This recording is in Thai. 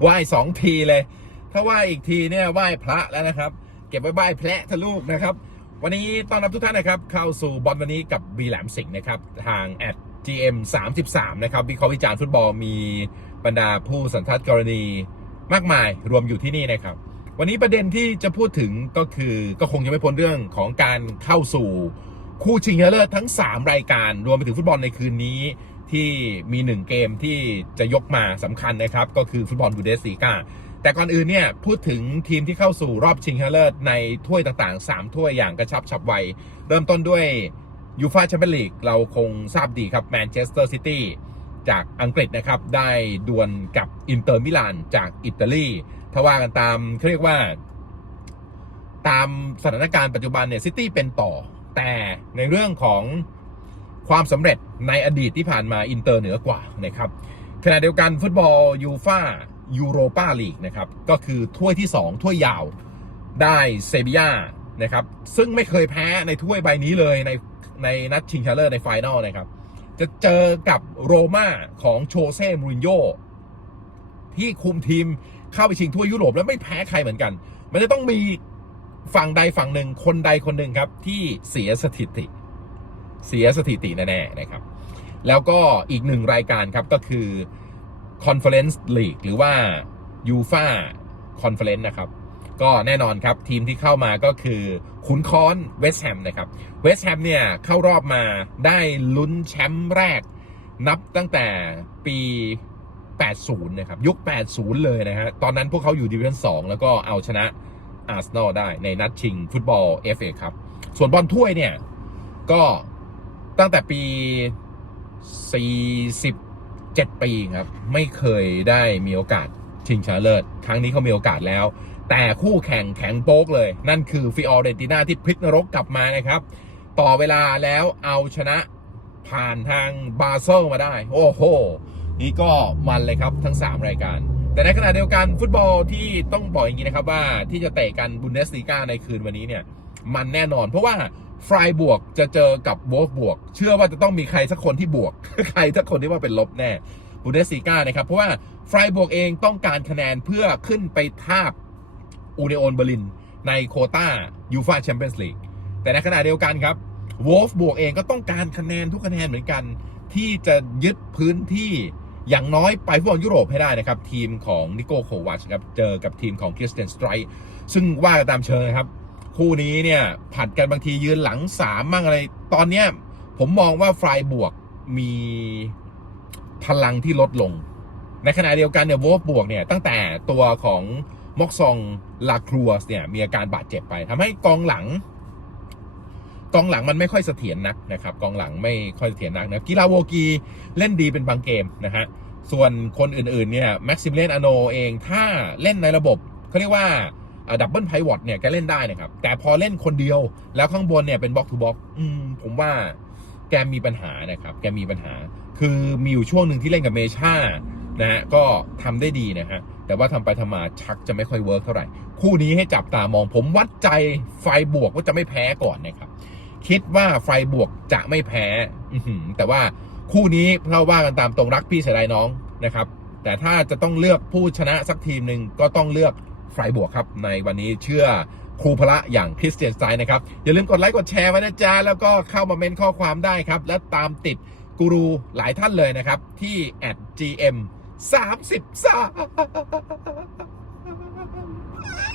ไหว้สองทีเลย ถ้าไหว้อีกทีเนี่ยไหว้พระแล้วนะครับ เก็บไว้ไหว้แพระทะลูกนะครับ วันนี้ต้อนรับทุกท่านนะครับ เข้าสู่บอลวันนี้กับบีแหลมสิงห์นะครับ ทางแอด GM 33นะครับวิเคราะห์วิจารณ์ฟุตบอลมีบรรดาผู้สันทัดกรณีมากมายรวมอยู่ที่นี่นะครับ วันนี้ประเด็นที่จะพูดถึงก็คือก็คงจะไม่พ้นเรื่องของการเข้าสู่คู่ชิงชนะเลิศทั้ง 3 รายการ รวมไปถึงฟุตบอลในคืนนี้ ที่มีหนึ่งเกมที่จะยกมาสำคัญนะครับ ก็คือฟุตบอลบูเดสลีกาแต่ก่อนอื่นเนี่ย พูดถึงทีมที่เข้าสู่รอบชิงชนะเลิศในถ้วยต่างๆ 3 ถ้วยอย่างกระชับฉับไว เริ่มต้นด้วยยูฟาแชมเปี้ยนลีกเราคงทราบดีครับแมนเชสเตอร์ซิตี้จากอังกฤษนะครับ ได้ดวลกับอินเตอร์มิลานจากอิตาลีถ้าว่ากันตามเขาเรียกว่า ตามสถานการณ์ปัจจุบันเนี่ยซิตี้เป็นต่อ แต่ในเรื่องของ ความสำเร็จในอดีตที่ผ่านมาอินเตอร์เหนือกว่านะครับขณะเดียวกันฟุตบอลยูฟายูโรปาลีกนะครับก็คือถ้วยที่ 2 ถ้วยยาวได้เซบียานะครับซึ่งไม่เคยแพ้ในถ้วยใบนี้เลยในในนัดชิงชนะเลิศในไฟนอลนะครับ จะเจอกับโรม่าของโชเซ่มูรินโญ่ที่คุมทีมเข้าไปชิงถ้วยยุโรปแล้วไม่แพ้ใครเหมือนกัน มันจะต้องมีฝั่งใดฝั่งหนึ่งคนใดคนหนึ่งครับที่เสียสถิติ เสียสถิติแน่ๆนะครับ แล้วก็อีกหนึ่งรายการครับก็คือ Conference League หรือว่า UFA Conference นะครับ ก็แน่นอนครับทีมที่เข้ามาก็คือขุนค้อนเวสต์แฮมนะครับเวสต์แฮมเนี่ยเข้ารอบมาได้ลุ้นแชมป์แรก นับตั้งแต่ปี 80 นะครับ ยุค 80 เลยนะฮะตอนนั้นพวกเขาอยู่ดิวิชั่น2 แล้วก็เอาชนะอาร์เซนอลได้ในนัดชิงฟุตบอล FA ครับ ส่วนบอลถ้วยเนี่ย ก็ ตั้งแต่ปี 47 ปีครับ ไม่เคยได้มีโอกาสชิงชนะเลิศครั้งนี้เขามีโอกาสแล้ว แต่คู่แข่งแข็งโป๊กเลย นั่นคือฟิออเรนติน่าที่พลิกนรกกลับมานะครับ ต่อเวลาแล้วเอาชนะผ่านทางบาเซลมาได้ โอ้โห นี่ก็มันเลยครับทั้ง 3 รายการ แต่ในขณะเดียวกันฟุตบอลที่ต้องบอกอย่างนี้นะครับว่าที่จะเตะกันบุนเดสลีกาในคืนวันนี้เนี่ย มันแน่นอนเพราะว่า ฟรายบวกจะเจอกับโวลฟบวก เชื่อว่าจะต้องมีใครสักคนที่บวก ใครสักคนที่ว่าเป็นลบแน่บุนเดสลีกานะครับ เพราะว่าฟรายบวกเองต้องการคะแนนเพื่อขึ้นไปทาบอูเนโอนเบอร์ลิน ในโคต้ายูฟาแชมเปี้ยนส์ลีกแต่ในขณะเดียวกันครับโวลฟบวกเองก็ต้องการคะแนนทุกคะแนนเหมือนกัน ที่จะยึดพื้นที่อย่างน้อยไปฟุตบอลยุโรปให้ได้นะครับ ทีมของนิโก้โควัชครับ เจอกับทีมของคริสเตนสไตร์ซึ่งว่ากันตามเชิงนะครับ คู่นี้เนี่ยผัดกันบางทียืนหลังสามมั่งอะไร ตอนเนี้ยผมมองว่าฟรายบวกมีพลังที่ลดลง ในขณะเดียวกันเนี่ยโวฟบวกเนี่ยตั้งแต่ตัวของมอกซองลาครัวสเนี่ยมีอาการบาดเจ็บไปทำให้กองหลัง กองหลังมันไม่ค่อยเสถียรนักนะครับ กองหลังไม่ค่อยเสถียรนักนะกีฬาโวกีเล่นดีเป็นบางเกมนะฮะส่วนคนอื่นๆเนี่ยแม็กซิมเลนอโนเองถ้าเล่นในระบบเขาเรียกว่า ดับเบิลไพวอตเนี่ยแกเล่นได้นะครับ แต่พอเล่นคนเดียวแล้วข้างบนเนี่ยเป็นบล็อกทูบล็อกผมว่าแกมีปัญหานะครับ แกมีปัญหา คือมีอยู่ช่วงหนึ่งที่เล่นกับเมชานะฮะก็ทำได้ดีนะฮะ แต่ว่าทำไปทำมาชักจะไม่ค่อยเวิร์กเท่าไหร่ คู่นี้ให้จับตามองผมวัดใจไฟบวกว่าจะไม่แพ้ก่อนนะครับ คิดว่าไฟบวกจะไม่แพ้แต่ว่าคู่นี้เราว่ากันตามตรงรักพี่เสียดายน้องนะครับ แต่ถ้าจะต้องเลือกผู้ชนะสักทีมหนึ่งก็ต้องเลือก ไฟบวกครับ ในวันนี้เชื่อครูพระอย่างคริสเตียนสไตน์นะครับ อย่าลืมกดไลค์กดแชร์ไว้นะจ๊ะ แล้วก็เข้ามาเมนข้อความได้ครับ และตามติดกูรูหลายท่านเลยนะครับ ที่ at gm 33